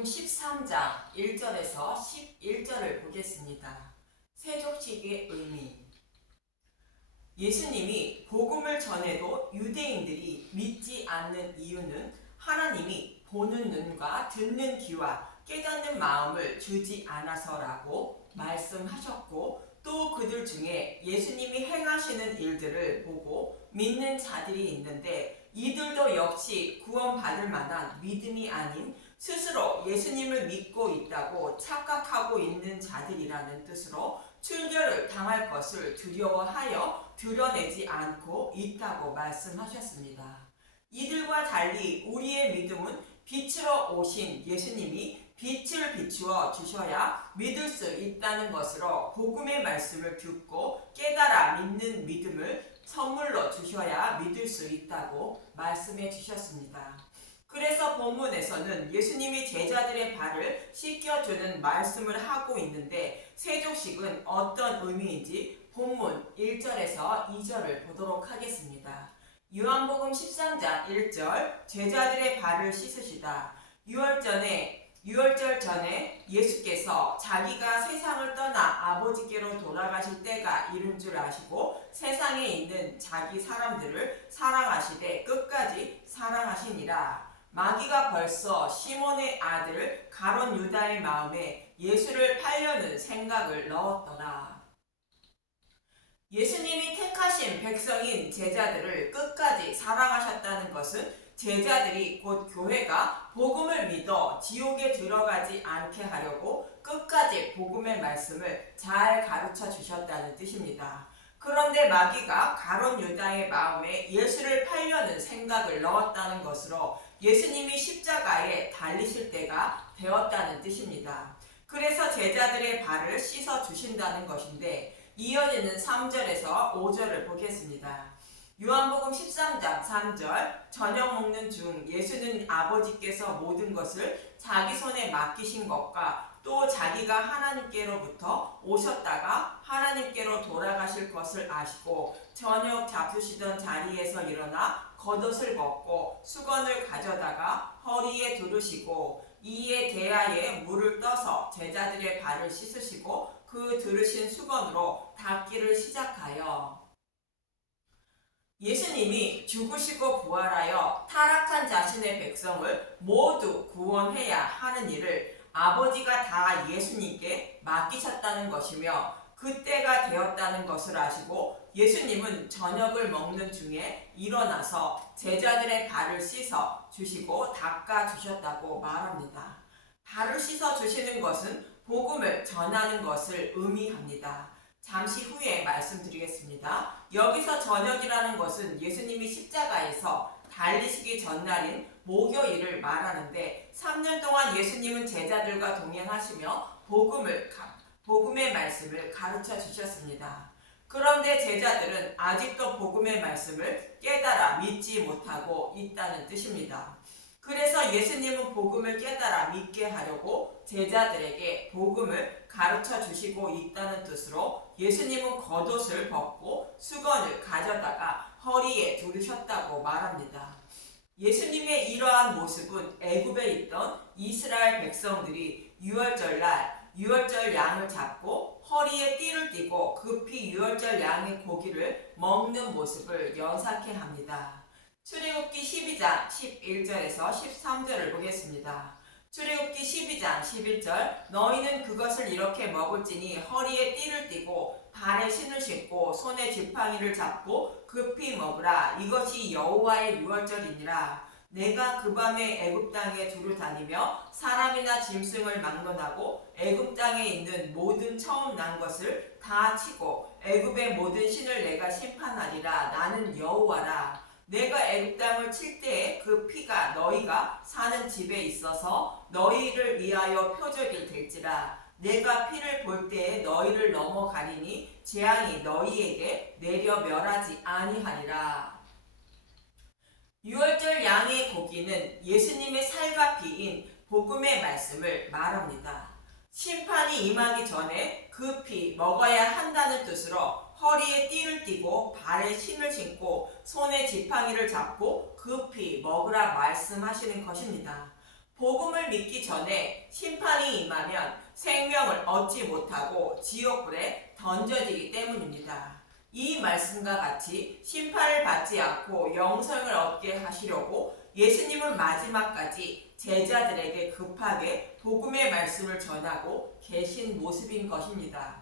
요한복음 13장 1절에서 11절을 보겠습니다. 세족식의 의미. 예수님이 복음을 전해도 유대인들이 믿지 않는 이유는 하나님이 보는 눈과 듣는 귀와 깨닫는 마음을 주지 않아서라고 말씀하셨고, 또 그들 중에 예수님이 행하시는 일들을 보고 믿는 자들이 있는데, 이들도 역시 구원받을 만한 믿음이 아닌 스스로 예수님을 믿고 있다고 착각하고 있는 자들이라는 뜻으로 출교를 당할 것을 두려워하여 드러내지 않고 있다고 말씀하셨습니다. 이들과 달리 우리의 믿음은 빛으로 오신 예수님이 빛을 비추어 주셔야 믿을 수 있다는 것으로 복음의 말씀을 듣고 깨달아 믿는 믿음을 선물로 주셔야 믿을 수 있다고 말씀해 주셨습니다. 그래서 본문에서는 예수님이 제자들의 발을 씻겨주는 말씀을 하고 있는데, 세족식은 어떤 의미인지 본문 1절에서 2절을 보도록 하겠습니다. 요한복음 13장 1절, 제자들의 발을 씻으시다. 유월절 전에 예수께서 자기가 세상을 떠나 아버지께로 돌아가실 때가 이른 줄 아시고 세상에 있는 자기 사람들을 사랑하시되 끝까지 사랑하시니라. 마귀가 벌써 시몬의 아들 가롯 유다의 마음에 예수를 팔려는 생각을 넣었더라. 예수님이 택하신 백성인 제자들을 끝까지 사랑하셨다는 것은 제자들이 곧 교회가 복음을 믿어 지옥에 들어가지 않게 하려고 끝까지 복음의 말씀을 잘 가르쳐 주셨다는 뜻입니다. 그런데 마귀가 가롯 유다의 마음에 예수를 팔려는 생각을 넣었다는 것으로 예수님이 십자가에 달리실 때가 되었다는 뜻입니다. 그래서 제자들의 발을 씻어 주신다는 것인데, 이어지는 3절에서 5절을 보겠습니다. 요한복음 13장 3절, 저녁 먹는 중 예수는 아버지께서 모든 것을 자기 손에 맡기신 것과 또 자기가 하나님께로부터 오셨다가 하나님께로 돌아가실 것을 아시고 저녁 잡수시던 자리에서 일어나 겉옷을 벗고 수건을 가져다가 허리에 두르시고 이에 대야에 물을 떠서 제자들의 발을 씻으시고 그 두르신 수건으로 닦기를 시작하여, 예수님이 죽으시고 부활하여 타락한 자신의 백성을 모두 구원해야 하는 일을 아버지가 다 예수님께 맡기셨다는 것이며, 그때가 되었다는 것을 아시고 예수님은 저녁을 먹는 중에 일어나서 제자들의 발을 씻어 주시고 닦아 주셨다고 말합니다. 발을 씻어 주시는 것은 복음을 전하는 것을 의미합니다. 잠시 후에 말씀드리겠습니다. 여기서 저녁이라는 것은 예수님이 십자가에서 달리시기 전날인 목요일을 말하는데, 3년 동안 예수님은 제자들과 동행하시며 복음의 말씀을 가르쳐 주셨습니다. 그런데 제자들은 아직도 복음의 말씀을 깨달아 믿지 못하고 있다는 뜻입니다. 그래서 예수님은 복음을 깨달아 믿게 하려고 제자들에게 복음을 가르쳐 주시고 있다는 뜻으로 예수님은 겉옷을 벗고 수건을 가져다가 허리에 두르셨다고 말합니다. 예수님의 이러한 모습은 애굽에 있던 이스라엘 백성들이 유월절 양을 잡고 허리에 띠를 띠고 급히 유월절 양의 고기를 먹는 모습을 연상케 합니다. 출애굽기 12장 11절에서 13절을 보겠습니다. 출애굽기 12장 11절, 너희는 그것을 이렇게 먹을지니 허리에 띠를 띠고 발에 신을 신고 손에 지팡이를 잡고 급히 먹으라. 이것이 여호와의 유월절이니라. 내가 그 밤에 애굽 땅에 두루 다니며 사람이나 짐승을 막론하고 애굽 땅에 있는 모든 처음 난 것을 다 치고 애굽의 모든 신을 내가 심판하리라. 나는 여호와라. 내가 애굽 땅을 칠 때에 그 피가 너희가 사는 집에 있어서 너희를 위하여 표적이 될지라. 내가 피를 볼 때에 너희를 넘어가리니 재앙이 너희에게 내려 멸하지 아니하리라. 유월절 양의 고기는 예수님의 살과 피인 복음의 말씀을 말합니다. 심판이 임하기 전에 급히 먹어야 한다는 뜻으로 허리에 띠를 띠고 발에 신을 신고 손에 지팡이를 잡고 급히 먹으라 말씀하시는 것입니다. 복음을 믿기 전에 심판이 임하면 생명을 얻지 못하고 지옥불에 던져지기 때문입니다. 이 말씀과 같이 심판을 받지 않고 영생을 얻게 하시려고 예수님은 마지막까지 제자들에게 급하게 복음의 말씀을 전하고 계신 모습인 것입니다.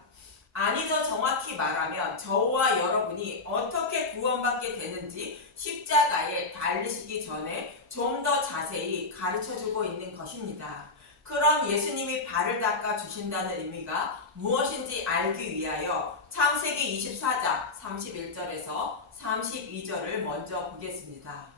아니, 더 정확히 말하면 저와 여러분이 어떻게 구원받게 되는지 십자가에 달리시기 전에 좀 더 자세히 가르쳐주고 있는 것입니다. 그럼 예수님이 발을 닦아 주신다는 의미가 무엇인지 알기 위하여 창세기 24장 31절에서 32절을 먼저 보겠습니다.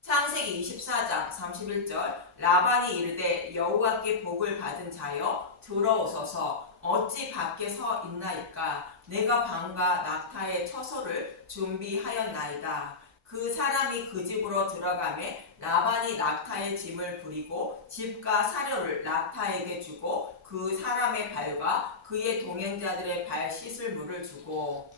창세기 24장 31절 라반이 이르되 여호와께 복을 받은 자여 들어오소서 어찌 밖에 서 있나이까 내가 방과 낙타의 처소를 준비하였나이다. 그 사람이 그 집으로 들어가매 라반이 낙타의 짐을 부리고 집과 사료를 낙타에게 주고 그 사람의 발과 그의 동행자들의 발 씻을 물을 주고.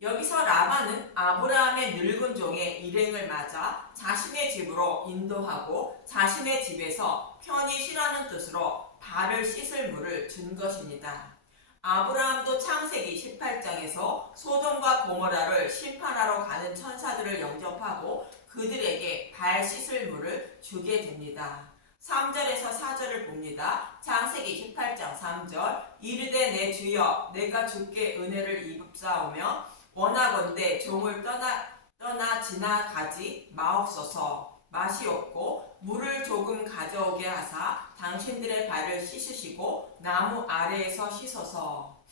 여기서 라반은 아브라함의 늙은 종의 일행을 맞아 자신의 집으로 인도하고 자신의 집에서 편히 쉬라는 뜻으로 발을 씻을 물을 준 것입니다. 아브라함도 창세기 18장에서 소돔과 고모라를 심판하러 가는 천사들을 영접하고 그들에게 발 씻을 물을 주게 됩니다. 3절에서 4절을 봅니다. 창세기 18장 3절 이르되 내 주여 내가 주께 은혜를 입사오며 원하건대 종을 떠나 지나가지 마옵소서. 맛이 없고 물을 조금 가져오게 하사 당신들의 발을 씻으시고 나무 아래에서 씻어서.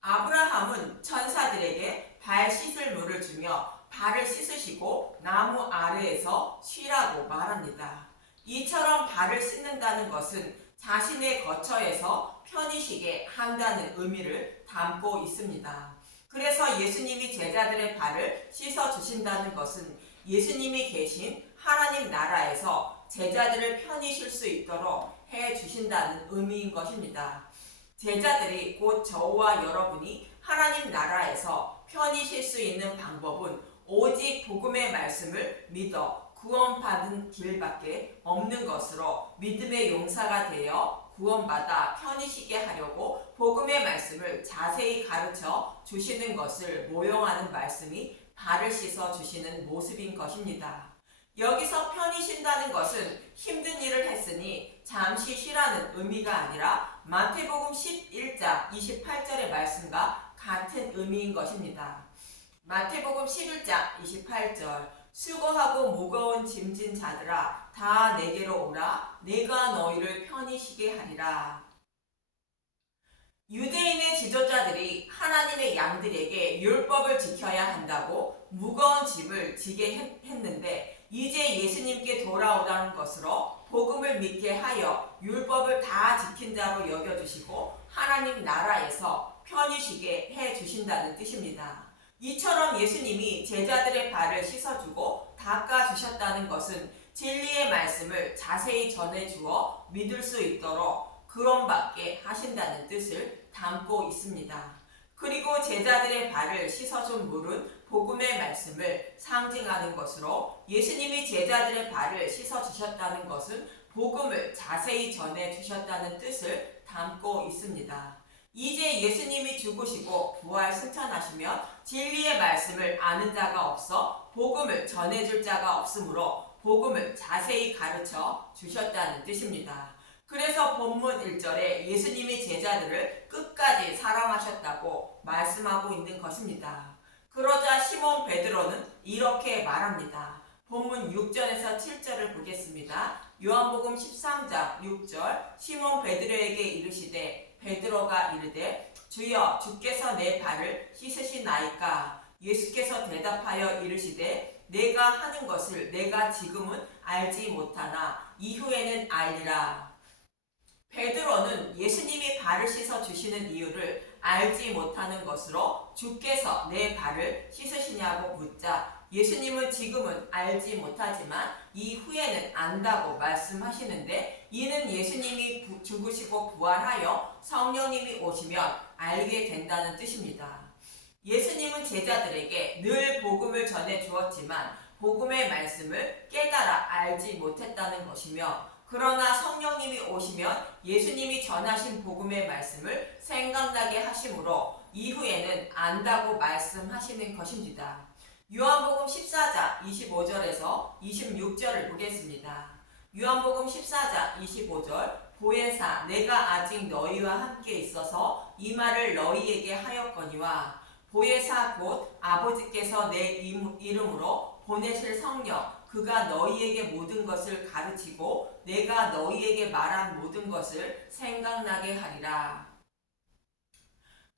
아브라함은 천사들에게 발 씻을 물을 주며 발을 씻으시고 나무 아래에서 쉬라고 말합니다. 이처럼 발을 씻는다는 것은 자신의 거처에서 편히 쉬게 한다는 의미를 담고 있습니다. 그래서 예수님이 제자들의 발을 씻어 주신다는 것은 예수님이 계신 하나님 나라에서 제자들을 편히 쉴 수 있도록 해 주신다는 의미인 것입니다. 제자들이 곧 저와 여러분이 하나님 나라에서 편히 쉴 수 있는 방법은 오직 복음의 말씀을 믿어 구원받은 길밖에 없는 것으로 믿음의 용사가 되어 구원받아 편히 쉬게 하려고 복음의 말씀을 자세히 가르쳐 주시는 것을 모용하는 말씀이 발을 씻어 주시는 모습인 것입니다. 여기서 편히 쉰다는 것은 힘든 일을 했으니 잠시 쉬라는 의미가 아니라 마태복음 11장 28절의 말씀과 같은 의미인 것입니다. 마태복음 11장 28절 수고하고 무거운 짐진 자들아 다 내게로 오라 내가 너희를 편히 쉬게 하리라. 유대인의 지도자들이 하나님의 양들에게 율법을 지켜야 한다고 무거운 짐을 지게 했는데 이제 예수님께 돌아오라는 것으로 복음을 믿게 하여 율법을 다 지킨 자로 여겨주시고 하나님 나라에서 편히 쉬게 해주신다는 뜻입니다. 이처럼 예수님이 제자들의 발을 씻어주고 닦아주셨다는 것은 진리의 말씀을 자세히 전해주어 믿을 수 있도록 구원받게 하신다는 뜻을 담고 있습니다. 그리고 제자들의 발을 씻어준 물은 복음의 말씀을 상징하는 것으로 예수님이 제자들의 발을 씻어주셨다는 것은 복음을 자세히 전해주셨다는 뜻을 담고 있습니다. 이제 예수님이 죽으시고 부활 승천하시면 진리의 말씀을 아는 자가 없어 복음을 전해줄 자가 없으므로 복음을 자세히 가르쳐 주셨다는 뜻입니다. 그래서 본문 1절에 예수님이 제자들을 끝까지 사랑하셨다고 말씀하고 있는 것입니다. 그러자 시몬 베드로는 이렇게 말합니다. 본문 6절에서 7절을 보겠습니다. 요한복음 13장 6절 시몬 베드로에게 이르시되 베드로가 이르되 주여 주께서 내 발을 씻으시나이까. 예수께서 대답하여 이르시되 내가 하는 것을 내가 지금은 알지 못하나 이후에는 알리라. 베드로는 예수님이 발을 씻어 주시는 이유를 알지 못하는 것으로 주께서 내 발을 씻으시냐고 묻자 예수님은 지금은 알지 못하지만 이후에는 안다고 말씀하시는데 이는 예수님이 죽으시고 부활하여 성령님이 오시면 알게 된다는 뜻입니다. 예수님은 제자들에게 늘 복음을 전해 주었지만 복음의 말씀을 깨달아 알지 못했다는 것이며, 그러나 성령님이 오시면 예수님이 전하신 복음의 말씀을 생각나게 하심으로 이후에는 안다고 말씀하시는 것입니다. 요한복음 14장 25절에서 26절을 보겠습니다. 요한복음 14장 25절, 보혜사 내가 아직 너희와 함께 있어서 이 말을 너희에게 하였거니와, 보혜사 곧 아버지께서 내 이름으로 보내실 성령, 그가 너희에게 모든 것을 가르치고 내가 너희에게 말한 모든 것을 생각나게 하리라.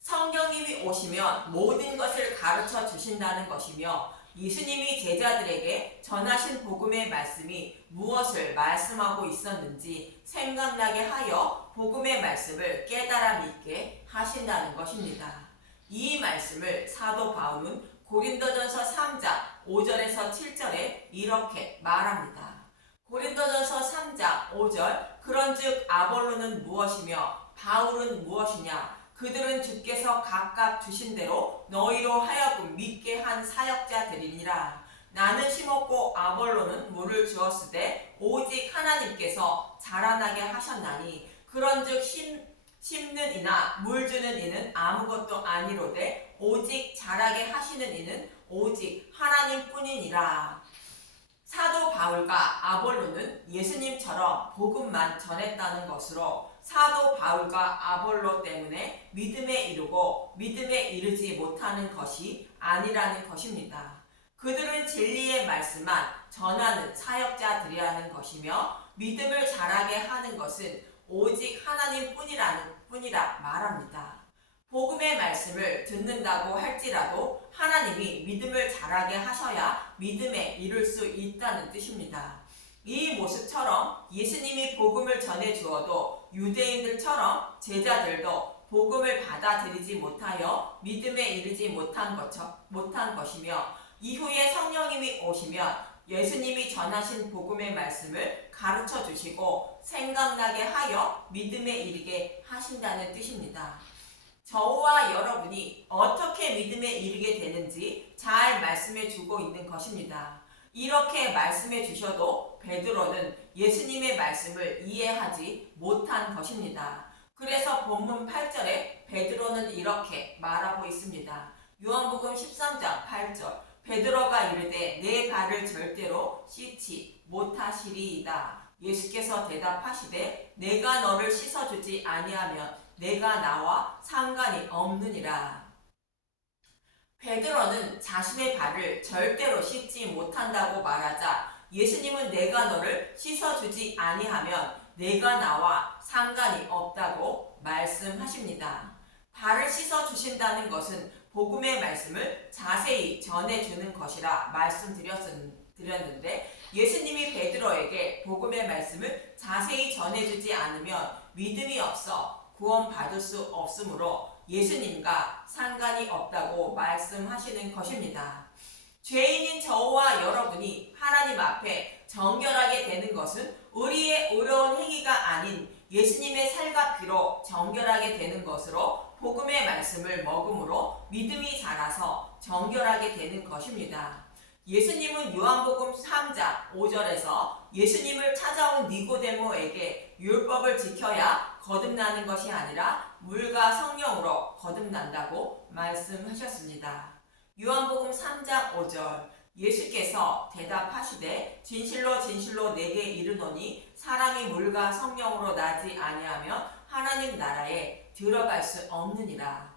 성령님이 오시면 모든 것을 가르쳐 주신다는 것이며, 예수님이 제자들에게 전하신 복음의 말씀이 무엇을 말씀하고 있었는지 생각나게 하여 복음의 말씀을 깨달아 믿게 하신다는 것입니다. 이 말씀을 사도 바울은 고린도전서 3장 5절에서 7절에 이렇게 말합니다. 고린도전서 3장 5절, 그런즉 아볼로는 무엇이며 바울은 무엇이냐? 그들은 주께서 각각 주신 대로 너희로 하여금 믿게 한 사역자들이니라. 나는 심었고 아볼로는 물을 주었으되 오직 하나님께서 자라나게 하셨나니, 그런즉 심는 이나 물 주는 이는 아무것도 아니로되 오직 자라게 하시는 이는 오직 하나님뿐이니라. 사도 바울과 아볼로는 예수님처럼 복음만 전했다는 것으로, 사도 바울과 아볼로 때문에 믿음에 이르고 믿음에 이르지 못하는 것이 아니라는 것입니다. 그들은 진리의 말씀만 전하는 사역자들이라는 것이며, 믿음을 자라게 하는 것은 오직 하나님뿐이라 말합니다. 복음의 말씀을 듣는다고 할지라도 하나님이 믿음을 자라게 하셔야 믿음에 이를 수 있다는 뜻입니다. 이 모습처럼 예수님이 복음을 전해 주어도 유대인들처럼 제자들도 복음을 받아들이지 못하여 믿음에 이르지 못한 것이며, 이후에 성령님이 오시면 예수님이 전하신 복음의 말씀을 가르쳐 주시고 생각나게 하여 믿음에 이르게 하신다는 뜻입니다. 저와 여러분이 어떻게 믿음에 이르게 되는지 잘 말씀해 주고 있는 것입니다. 이렇게 말씀해 주셔도 베드로는 예수님의 말씀을 이해하지 못한 것입니다. 그래서 본문 8절에 베드로는 이렇게 말하고 있습니다. 요한복음 13장 8절, 베드로가 이르되 내 발을 절대로 씻지 못하시리이다. 예수께서 대답하시되 내가 너를 씻어주지 아니하면 내가 나와 상관이 없느니라. 베드로는 자신의 발을 절대로 씻지 못한다고 말하자 예수님은 내가 너를 씻어주지 아니하면 내가 나와 상관이 없다고 말씀하십니다. 발을 씻어주신다는 것은 복음의 말씀을 자세히 전해주는 것이라 말씀드렸는데, 예수님이 베드로에게 복음의 말씀을 자세히 전해주지 않으면 믿음이 없어 구원받을 수 없으므로 예수님과 상관이 없다고 말씀하시는 것입니다. 죄인인 저와 여러분이 하나님 앞에 정결하게 되는 것은 우리의 의로운 행위가 아닌 예수님의 살과 피로 정결하게 되는 것으로, 복음의 말씀을 먹음으로 믿음이 자라서 정결하게 되는 것입니다. 예수님은 요한복음 3장 5절에서 예수님을 찾아온 니고데모에게 율법을 지켜야 거듭나는 것이 아니라 물과 성령으로 거듭난다고 말씀하셨습니다. 요한복음 3장 5절, 예수께서 대답하시되 진실로 진실로 내게 이르노니 사람이 물과 성령으로 나지 아니하면 하나님 나라에 들어갈 수 없느니라.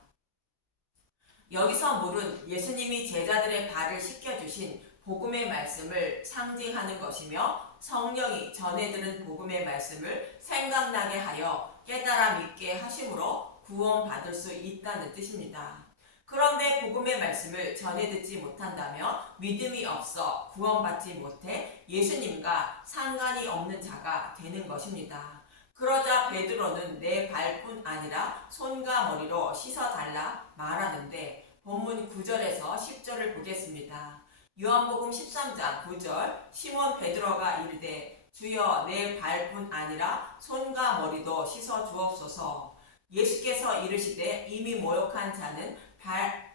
여기서 물은 예수님이 제자들의 발을 씻겨주신 복음의 말씀을 상징하는 것이며, 성령이 전해드는 복음의 말씀을 생각나게 하여 깨달아 믿게 하심으로 구원받을 수 있다는 뜻입니다. 그런데 복음의 말씀을 전해 듣지 못한다면 믿음이 없어 구원받지 못해 예수님과 상관이 없는 자가 되는 것입니다. 그러자 베드로는 내 발뿐 아니라 손과 머리로 씻어달라 말하는데, 본문 9절에서 10절을 보겠습니다. 요한복음 13장 9절, 시몬 베드로가 이르되 주여 내 발뿐 아니라 손과 머리도 씻어 주옵소서. 예수께서 이르시되 이미 모욕한 자는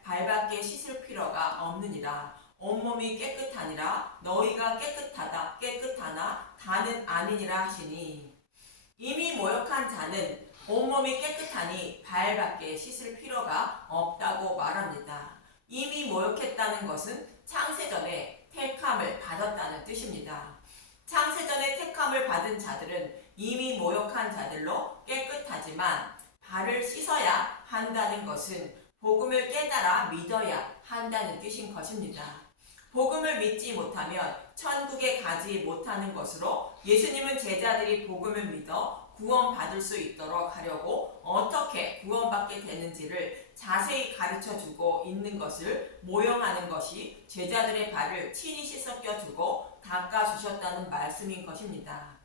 발밖에 씻을 필요가 없느니라. 온몸이 깨끗하니라 너희가 깨끗하나 다는 아니니라 하시니 이미 모욕한 자는 온몸이 깨끗하니 발밖에 씻을 필요가 없다고 말합니다. 이미 모욕했다는 것은 창세전에 택함을 받았다는 뜻입니다. 창세전에 택함을 받은 자들은 이미 모욕한 자들로 깨끗하지만 발을 씻어야 한다는 것은 복음을 깨달아 믿어야 한다는 뜻인 것입니다. 복음을 믿지 못하면 천국에 가지 못하는 것으로 예수님은 제자들이 복음을 믿어 구원받을 수 있도록 하려고 어떻게 구원받게 되는지를 자세히 가르쳐주고 있는 것을 모형하는 것이 제자들의 발을 친히 씻어주고 닦아주셨다는 말씀인 것입니다.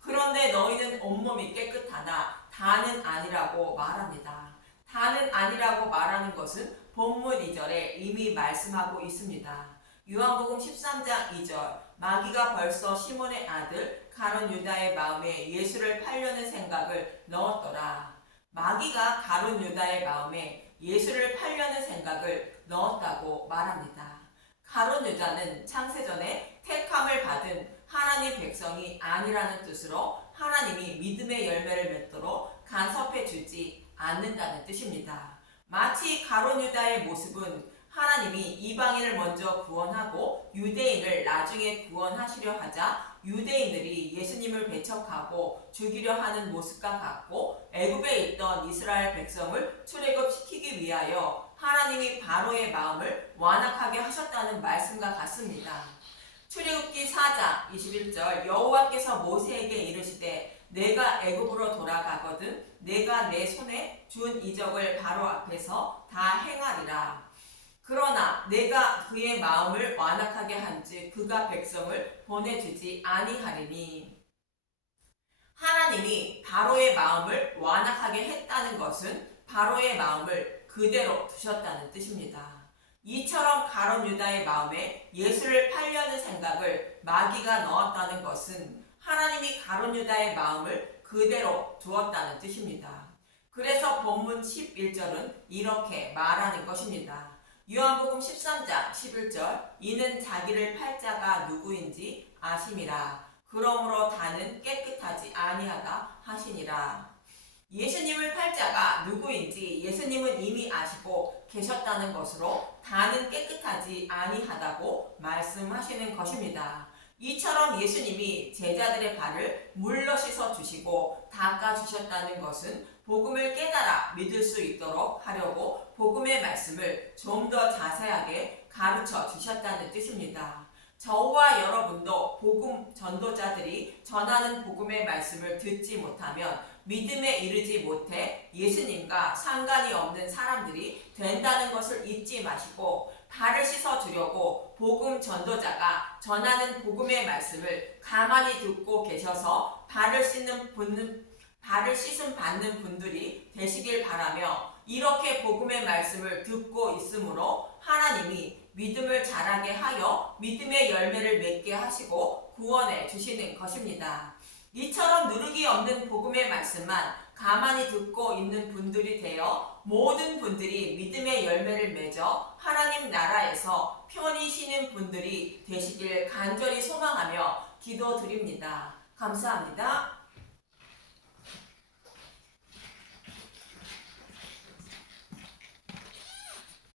그런데 너희는 온몸이 깨끗하나 다는 아니라고 말합니다. 다는 아니라고 말하는 것은 본문 2절에 이미 말씀하고 있습니다. 요한복음 13장 2절 마귀가 벌써 시몬의 아들 가룟 유다의 마음에 예수를 팔려는 생각을 넣었더라. 마귀가 가룟 유다의 마음에 예수를 팔려는 생각을 넣었다고 말합니다. 가룟 유다는 창세전에 택함을 받은 하나님 백성이 아니라는 뜻으로 하나님이 믿음의 열매를 맺도록 간섭해 주지 않는다는 뜻입니다. 마치 가룟 유다의 모습은 하나님이 이방인을 먼저 구원하고 유대인을 나중에 구원하시려 하자 유대인들이 예수님을 배척하고 죽이려 하는 모습과 같고 애굽에 있던 이스라엘 백성을 출애굽시키기 위하여 하나님이 바로의 마음을 완악하게 하셨다는 말씀과 같습니다. 출애굽기 4장 21절 여호와께서 모세에게 이르시되 내가 애굽으로 돌아가거든 내가 내 손에 준 이적을 바로 앞에서 다 행하리라. 그러나 내가 그의 마음을 완악하게 한즉 그가 백성을 보내주지 아니하리니 하나님이 바로의 마음을 완악하게 했다는 것은 바로의 마음을 그대로 두셨다는 뜻입니다. 이처럼 가룟 유다의 마음에 예수를 팔려는 생각을 마귀가 넣었다는 것은 하나님이 가룟 유다의 마음을 그대로 두었다는 뜻입니다. 그래서 본문 11절은 이렇게 말하는 것입니다. 요한복음 13장 11절 이는 자기를 팔 자가 누구인지 아심이라 그러므로 다는 깨끗하지 아니하다 하시니라. 예수님을 팔 자가 누구인지 예수님은 이미 아시고 계셨다는 것으로 다는 깨끗하지 아니하다고 말씀하시는 것입니다. 이처럼 예수님이 제자들의 발을 물로 씻어 주시고 닦아 주셨다는 것은 복음을 깨달아 믿을 수 있도록 하려고 복음의 말씀을 좀 더 자세하게 가르쳐 주셨다는 뜻입니다. 저와 여러분도 복음 전도자들이 전하는 복음의 말씀을 듣지 못하면 믿음에 이르지 못해 예수님과 상관이 없는 사람들이 된다는 것을 잊지 마시고 발을 씻어 주려고 복음 전도자가 전하는 복음의 말씀을 가만히 듣고 계셔서 발을 씻음 받는 분들이 되시길 바라며 이렇게 복음의 말씀을 듣고 있으므로 하나님이 믿음을 자라게 하여 믿음의 열매를 맺게 하시고 구원해 주시는 것입니다. 이처럼 누르기 없는 복음의 말씀만 가만히 듣고 있는 분들이 되어 모든 분들이 믿음의 열매를 맺어 하나님 나라에서 편히 쉬는 분들이 되시길 간절히 소망하며 기도드립니다. 감사합니다.